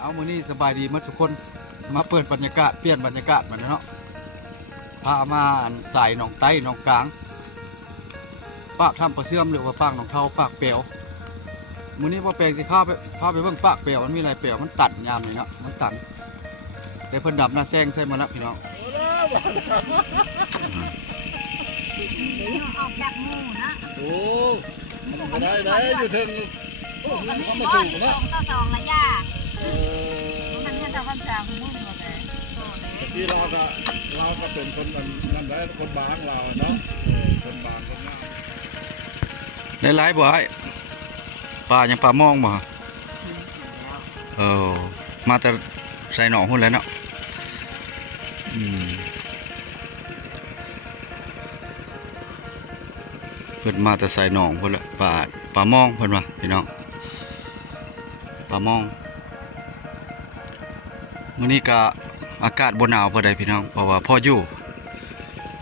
เอามื้อนี้สบายดีมั้ทุกคนมาเปิดบรรยากาศเปลี่ยนบรรยากาศมันเนาะพามาสายหนองไต้หนองกลางปากถ้ำประเสื่อมหรือว่าปากหนองเทาปากเปียวมื้อนี้พ่อแปลงสิข้าไปพาไปเบิ่งปากเปียวมันมีอะไรเปียวมันตัดยามนี่เนาะมันตันแต่เพิ่นดับหน้าแซงใส่มาแล้วพี่น้อง ออกจากหมู่นะ โอ้มันได้อยู่ถึงโอ้มัน มัน มา บ่ สู่ อยู่ นะ 2 ต่อ 2ละจ้า เออ มันจะต้องคำสั่งมุ่งบ่ได้โอ้เด้ ที่เราก็เป็นคนนั่นแหละคนบางเราเนาะคนบางคนงาม ได้หลายบ่ไอ้ปลายังปลามองบ่เออมาแต่ใส่หนองหุ่นแล้วเนาะเพิ่นมาแต่ใส่หนองพุ่นละปลามองเพิ่นว่าพี่น้องปลามองมื้อนี้ก็อากาศบ่หนาวปานใดพี่น้องเพราะว่าพออยู่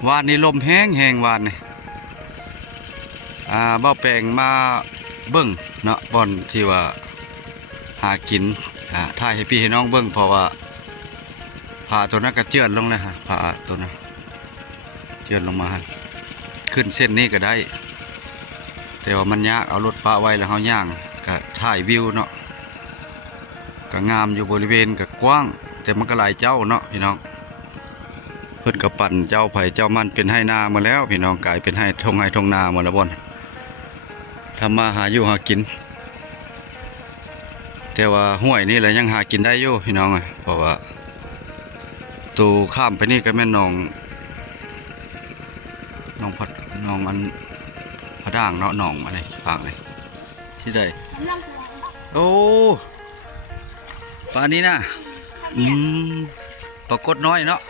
วานนี้ลมแห้งวานนี่บ่แปลงมาเบิ่งเนาะบ่อนที่ว่าหากินถ่ายให้พี่ให้น้องเบิ่งเพราะว่าผาตัวนั้นก็เจือนลงเลยฮะผาตัวนั้นเจือนลงมาขึ้นเส้นนี้ก็ได้แต่ว่ามันยากเอารถปะไว้แล้วเฮาย่างก็ถ่ายวิวเนาะก็งามอยู่บริเวณก็กว้างแต่มันก็หลายเจ้าเนาะพี่น้องเพิ่นก็ปั่นเจ้าไผ่เจ้ามันเป็นให้นามาแล้วพี่น้องกลายเป็นให้ทงนาหมดแล้วบ่นทำมาหาอยู่หากินแต่ว่าห้วยนี่แหละยังหากินได้อยู่พี่น้องเพราะว่าตูข้ามไปนี่ก็แม่นน้องอันพะด่างเนาะหนองอะไรปากเลยที่ใดโอ้ปลานี้นะปลากดน้อยเนาะ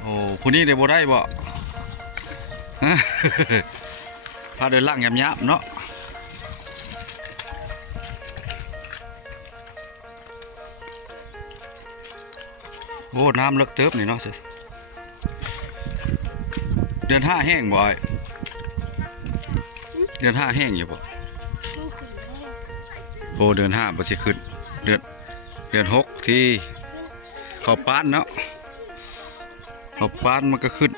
โอ้ผู้นี้ได้บ่ได้บ่ พาเดินล่างยำๆเนาะโอ้น้ำเลิกเติบนี่เนาะเดือน5แห้งบ่อยเดือน5แห้งอยู่บ่โอ้เดือน5บ่สิขึ้นเดือน6ที่เข้าป้านเนาะเข้าป้านมันก็ขึ้น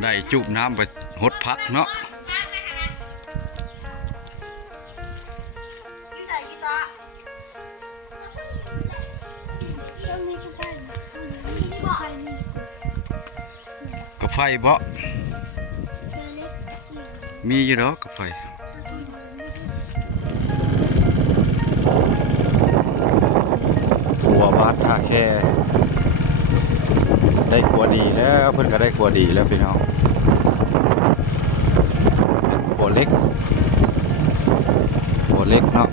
ได้จุบน้ำไปหดพักเนาะกับไฟบ่มีอยู่ดอกกับไฟขัวบาดท่าแค่ได้ขัวดีแล้วเพิ่นก็ได้ขัวดีแล้วพี่น้องเป็นขัวเล็กเนาะ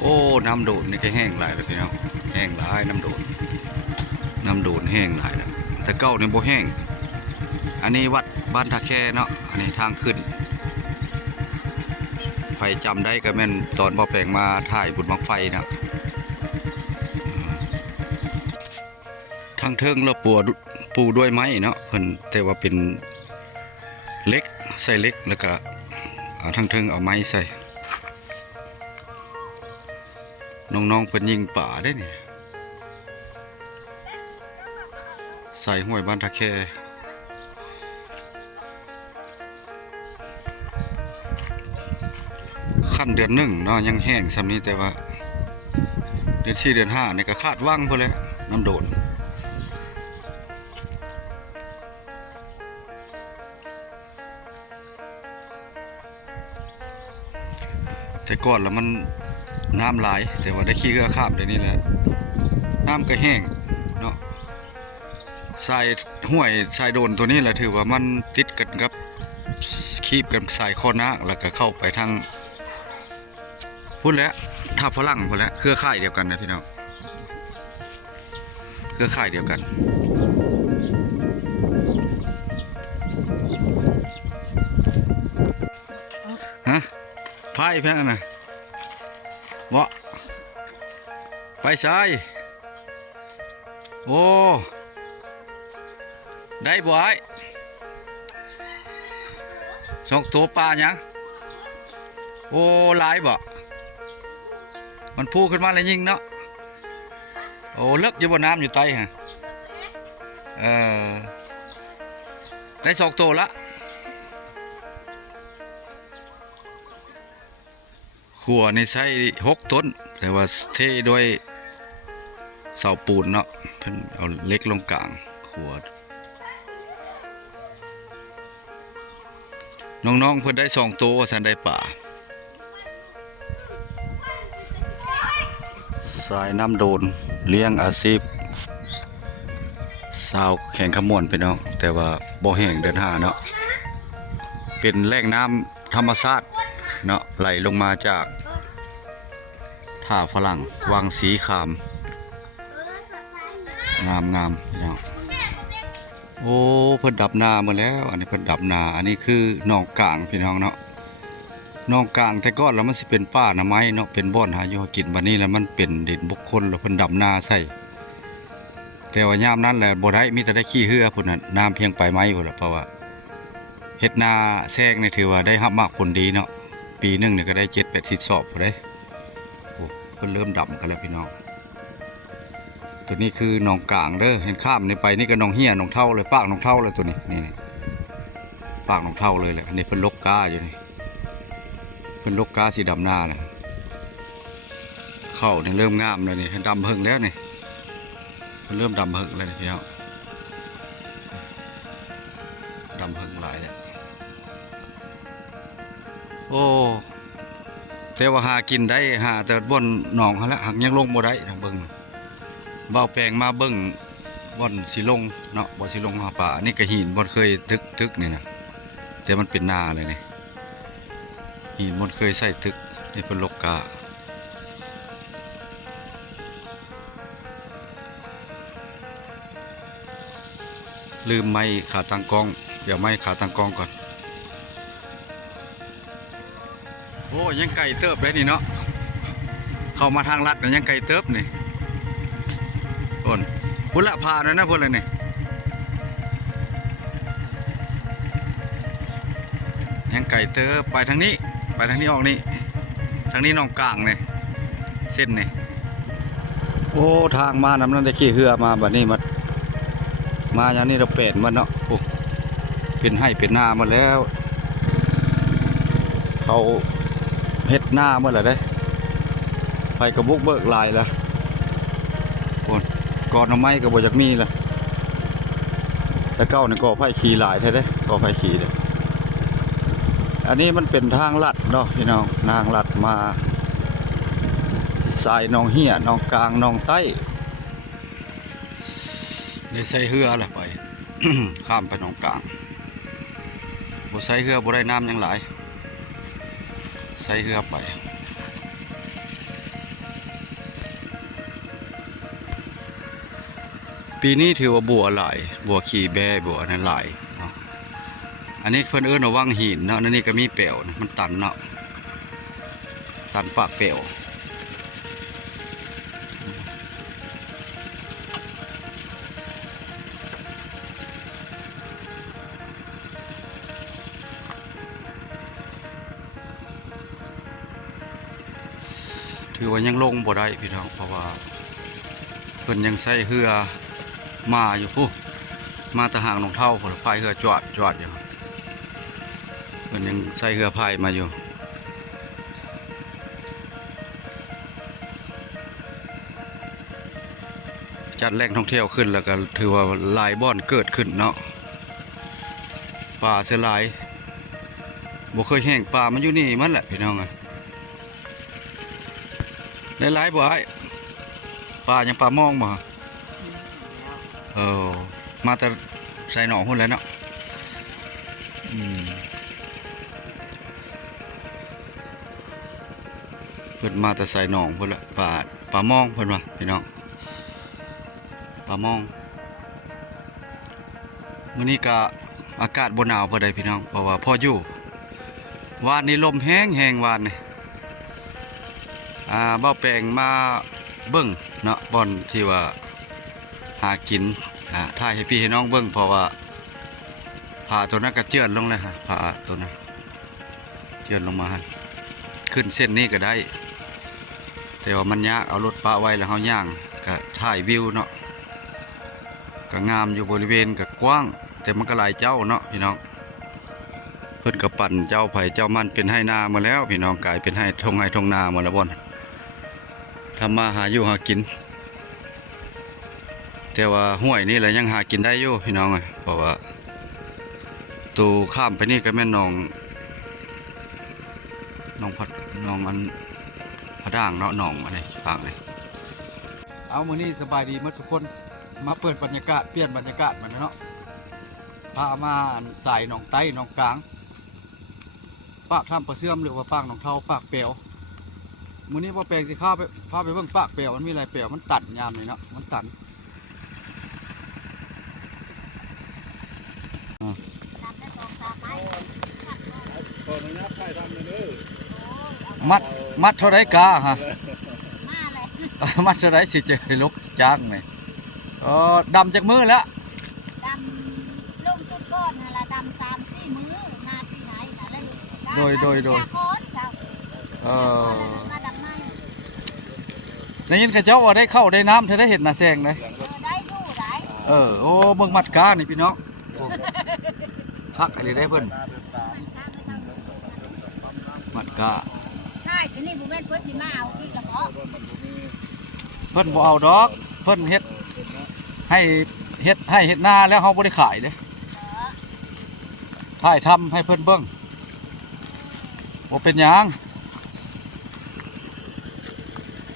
โอ้น้ำโดดนี่ก็แห้งหลายแล้วพี่น้องแห้งหลายน้ำโดดแห้งหลายแล้วแต่เก้าเนี่ยบ่แห้งอันนี้วัดบ้านท่าแค่เนาะอันนี้ทางขึ้นไฟจำได้ก็แม่นตอนบ่แปลงมาถ่ายบุญบังไฟเนาะทางเทิงเราปูด้วยไม้เนาะเพิ่นแต่ว่าเป็นเล็กใส่เล็กแล้วก็ทางเทิงเอาไม้ใส่น้องๆเป็นยิงป่าได้นี่ใส่ห้วยบ้านท่าแค่ขั้นเดือน1เนาะยังแห้งซ้ำนี้แต่ว่าเดือน4เดือน5นี่ก็คาดว่างพอแล้วน้ำโดนแต่ก่อนแล้วมันน้ำหลายแต่ว่าได้ขี้เรือข้ามเดี๋ยวนี้แหละน้ำก็แห้งเนาะสายห้วยสายโดนตัวนี้แหละถือว่ามันติดกันกับคีบกันสายคอนะแล้วก็เข้าไปทางพูดแล้วทับฝรั่งพูดแล้วเครือข่ายเดียวกันนะพี่น้องเครือข่ายเดียวกันฮะพายเพียงนะวะไปซ้าย โอ้ได้บ่ไอ้สองตัวปลาหยังโอ้หลายบ่มันพูขึ้นมาแล้วยิงเนาะโอ้เลิกอยู่บนน้ำอยู่ใต้ฮะได้สองตัวละขัวในใช้6 ต้นแต่ว่าเทด้วยเสาปูนเนาะเพิ่นเอาเล็กลงกลางขัวน้องๆเพิ่นได้2 ตัวสันได้ป่าสายน้ำโดนเลี้ยงอาชีพสาวแข่งขมวนไปเนาะแต่ว่าบ่แห้งเดินหาเนาะเป็นแหล่งน้ำธรรมชาติเนาะไหลลงมาจากท่าฝรั่งวังสีขามงามพี่น้องโอ้เพิ่นดับนามาแล้วอันนี้เพิ่นดับนาอันนี้คือหนองกลางพี่น้องเนาะหนองกลางแต่ก่อนแล้วมันสิเป็นป่าหน่อไม้เนาะเป็นบ่อนหาอยู่หากินบัดนี้แล้วมันเป็นดินบุคคลแล้วเพิ่นดับนาใส่แต่ว่ายามนั้นแหละบ่ได้มีแต่ได้ขี้เหือพุ่นน่ะน้ำเพียงปลายไม้พุ่นล่ะเพราะว่าเฮ็ดนาแซงนี่ถือว่าได้รับมากผลดีเนาะปีนึงนี่ก็ได้7-8 สอบพุ่นเด้โอ้เพิ่นเริ่มดำกันแล้วพี่น้องตัวนี้คือหนองกลางเด้อเห็นข้ามนี่ไปนี่ก็หนองเฮียหนองเท่าเลยปากหนองเท่าเลยตัวนี้นี่ปากหนองเท่าเลยแหละอันนี้เพิ่นลกกาอยู่นี่เพิ่นลกกาสีดำหน้าน่ะเข้านี่เริ่มงามเลยนี่ดำเพิ่งแล้วนี่มันเริ่มดำเพิ่งแล้วนี่พี่น้องดำเพิ่งหลายแล้วโอ้แต่ว่าหากินได้หาแต่บนหนองหั่นละหักยังลงบ่ได้ทางเบิ่งเบาแปลงมาเบิ่งบ่อนสิลงเนาะบ่สิลงหาป่านี่ก็หินบ่เคยทึกนี่นะแต่มันเป็นนาเลยนี่หินบ่เคยใส่ทึกนี่เป็นลกกาลืมไม้ขาตั้งกล้องเดี๋ยวไม้ขาตั้งกล้องก่อนโอ้ยังไก่เติบเลยนี่เนาะเข้ามาทางลัดยังไก่เติบนี่พุ่นละพาแล้วนะพุ่นเลยนี่ยังไก่เตอไปทางนี้ออกนี่ทางนี้หนองกลางนี่เส้นนี่โอ้ทางมานำนั้นได้ขี่เรือมาบัดนี้มาอย่างนี้เราเป็ดมันเนาะโอ้เป็นให้เป็นหน้ามาแล้วเขาเฮ็ดหน้าเมื่อไหร่ได้ไปกระบุกเบิกลายแล้วก่อนเอาไม้ก็บ่อยากมีละแต่เก้านี่ก็ไผ่ขี่หลายแท้เด้ก็ไผ่ขี่เด้อันนี้มันเป็นทางลัดเนาะพี่น้องทางลัดมาสายหนองเฮียหนองกลางหนองใต้ได้ใส่เรือแหละไป ข้ามไปหนองกลางบ่ใส่เรือบ่ได้น้ำยังหลายใส่เรือไปปีนี้ถือว่าบัวหลายบัวขี่แบบัวนั้นหลายเนาะอันนี้เพิ่นเอิ้นว่าวังหินเนาะนั่นนี่ก็มีเปลวมันตันเนาะตันปากเปลวถือว่ายังลงบ่ได้พี่น้องเพราะว่าเพิ่นยังใส่เรือมาอยู่ผู้มาตะหางหนองเท่าผลพายเรือจอดอยู่มันยังใส่เรือพายมาอยู่จัดแหล่งท่องเที่ยวขึ้นแล้วก็ถือว่าหลายบ่อนเกิดขึ้นเนาะป่าเสียหลายบ่เคยแห้งป่ามันอยู่นี่มันแหละพี่น้องได้หลายบ่ไอ้ป่ายังป่ามองบ่มาแต่ใส่หนองหุ่นแล้วเนาะเพิ่นมาแต่ใส่หนองพุ่นละป่ามองเพิ่นว่าพี่น้องป่ามองมื้อนี้ก็อากาศบ่หนาวปานใดพี่น้องเพราะว่าพออยู่วานนี้ลมแห้งวานนี่เบ้าแปลงมาเบิ่งเนาะบ่อนที่ว่า หากินถ่ายให้พี่ให้น้องเบิ่งเพราะว่าผาตัวนั้นก็เจือนลงเลยฮะผาตัวนั้นเจือนลงมาหั่นขึ้นเส้นนี้ก็ได้แต่ว่ามันยากเอารถปะไว้แล้วเฮาย่างก็ถ่ายวิวเนาะก็งามอยู่บริเวณก็กว้างแต่มันก็หลายเจ้าเนาะพี่น้องเพิ่นก็ปั่นเจ้าไผ่เจ้ามันเป็นให้นาหมาแล้วพี่น้องกลายเป็นให้ทงนาหมดแล้วบ่นทำมาหาอยู่หากินแต่ว่าห้วยนี่แหละยังหากินได้อยู่พี่น้องอ่ะเพราะว่าตูข้ามไปนี่ก็แม่นพัดน้องอันพะด่างเนาะหนองอะไรฝากเลยเอามื้อนี้สบายดีหมดทุกคนมาเปิดบรรยากาศเปลี่ยนบรรยากาศมันเนาะพามาสายหนองไต้หนองกลางปากถ้ำปลาเสื่อมหรือว่าปากหนองเทาปากเปียวมื้อนี้พอแปลงสิข้าวไปพาไปเบิ่งปากเปียวมันมีอะไรเปียวมันตัดยามเลยเนาะมันตัน ตอนนี้ใครทำเลยเด้อ มัดเท่าไรกาฮะ มาเลย มัดเท่าไรสิจะลุกจ้างไหมดำจากมือแล้ว ดำลงสุดก้อนนั่นละดำ3-4 มื้อนาสิไหนน่ะแล้ว โดย ก้อนจ้ะมาดำมา ในยินข้าเจ้าว่าได้เข้าได้น้ำเธอได้เห็นหน้าแซงเลย ได้อยู่ได้ โอ้เบิ่งมัดกานี่พี่น้องโอ้พักอะไรได้เพิ่นมัดกา ใช่ทีนี้บุเม่นเพิ่นสิมาเอาอีกละเพาะ เพิ่นบ่เอาดอกเพิ่นเฮ็ดให้เฮ็ดนาแล้วเฮาบ่ได้ขายเด้ถ่ายทำให้เพิ่นเบิ่งบ่เป็นหยัง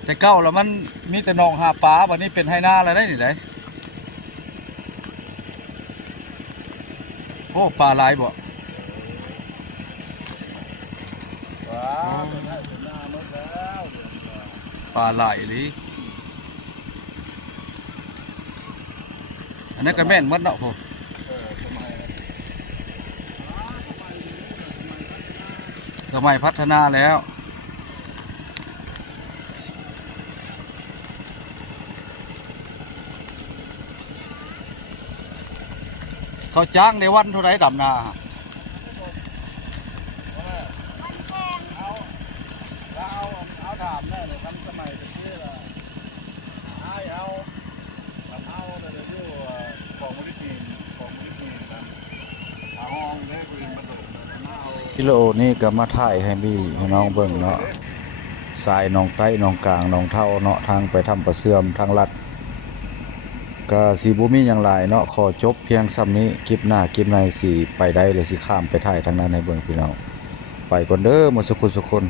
แต่เก่าแล้วมันมีแต่หนองหาปลาบัดนี้เป็นให้นาแล้วได้นี่ได้โอ้ปลาหลายบ่ ว้าเป็นหน้าหมดแล้ว ปลาไหลหรืออันนั้นก็แม่นหมดเนาะพ่อสมัยพัฒนาแล้วเขาจ้างในวันเท่าไรดำนา มันแพง เอาถามแน่เลยทำสมัยเป็นชื่อละเอาแต่เดี๋ยวอยู่ของมูลนิธินะเอาห้องได้คุยมาตกเอา กิโลนี่ก็มาถ่ายให้พี่น้องเบิ่งเนาะสายหนองใต้หนองกลางหนองเท่าเนาะทางไปทำประเสื่อมทางลัดก็สีบุมีอย่างไรเนาะขอจบเพียงซ้ำนี้คลิปหน้าคลิปในสีไปได้เลยสิข้ามไปถ่ายทางนั้นให้เบิ่งพี่น้องไปก่อนเด้อหมดสุขคน